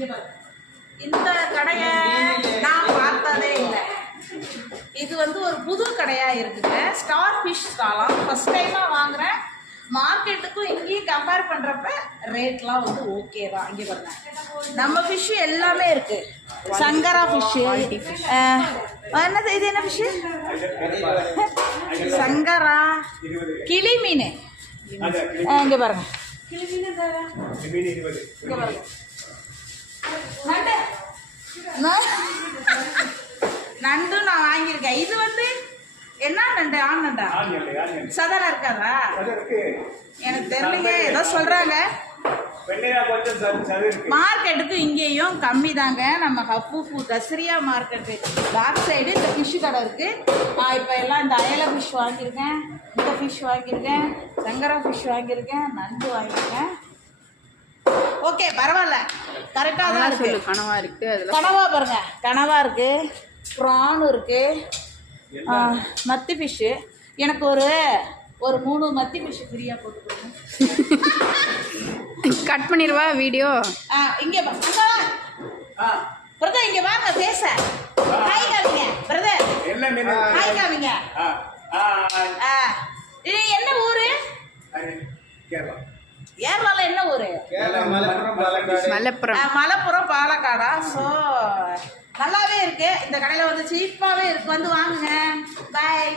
இங்க பாருங்க, இந்த கடையை நான் பார்த்ததே இல்லை. இது வந்து ஒரு புது கடையாக இருக்குங்க. ஸ்டார் ஃபிஷ் காலம் ஃபஸ்ட் டைமாக வாங்குகிறேன். மார்க்கெட்டுக்கும் இங்கேயும் கம்பேர் பண்ணுறப்ப ரேட்லாம் வந்து ஓகே தான். இங்கே பாருங்க, நம்ம ஃபிஷ்ஷு எல்லாமே இருக்குது. சங்கரா ஃபிஷ்ஷு, என்னது இது, என்ன ஃபிஷ்ஷு, சங்கரா, கிளி மீன். இங்கே பாருங்க, இங்கே பாருங்க, நண்டு நான் வாங்கியிருக்கேன். இது வந்து என்ன நண்டு? ஆண் நண்டா? சதனை இருக்காதா? எனக்கு தெரியலைங்க, ஏதோ சொல்றாங்க. மார்க்கெட்டுக்கு இங்கேயும் கம்மி தாங்க. நம்ம ஹப்பூஃபு தஸ்ரியா மார்க்கெட்டு பேக் சைடு இந்த ஃபிஷ்ஷு கடை இருக்கு. நான் இப்போ எல்லாம் இந்த அயலை ஃபிஷ் வாங்கியிருக்கேன், இந்த ஃபிஷ் வாங்கியிருக்கேன், சங்கரா ஃபிஷ் வாங்கியிருக்கேன், நண்டு வாங்கியிருக்கேன். ஓகே, பரவாயில்ல, கரெக்டாக தான் இருக்கு. கனவா இருக்கு, கனவா பாருங்க, கனவா இருக்கு, ப்ரான் இருக்கு, மத்தி ஃபிஷ்ஷு. எனக்கு ஒரு 3 மத்தி ஃபிஷ்ஷு ஃப்ரீயாக போட்டு கொடுங்க. கட் பண்ணிடுவா வீடியோ. இங்கே பிரதர், இங்கே வாங்க பேச. ஹாய் காமிங்க பிரதர், ஹாய் காமிங்க. இது என்ன ஊரு? கேரளாவில் என்ன ஊரு? மலப்புரம், பாலக்காடா. ஸோ நல்லாவே இருக்கு. இந்த கடையில் வந்து சீப்பாகவே இருக்கு, வந்து வாங்குங்க. பாய்.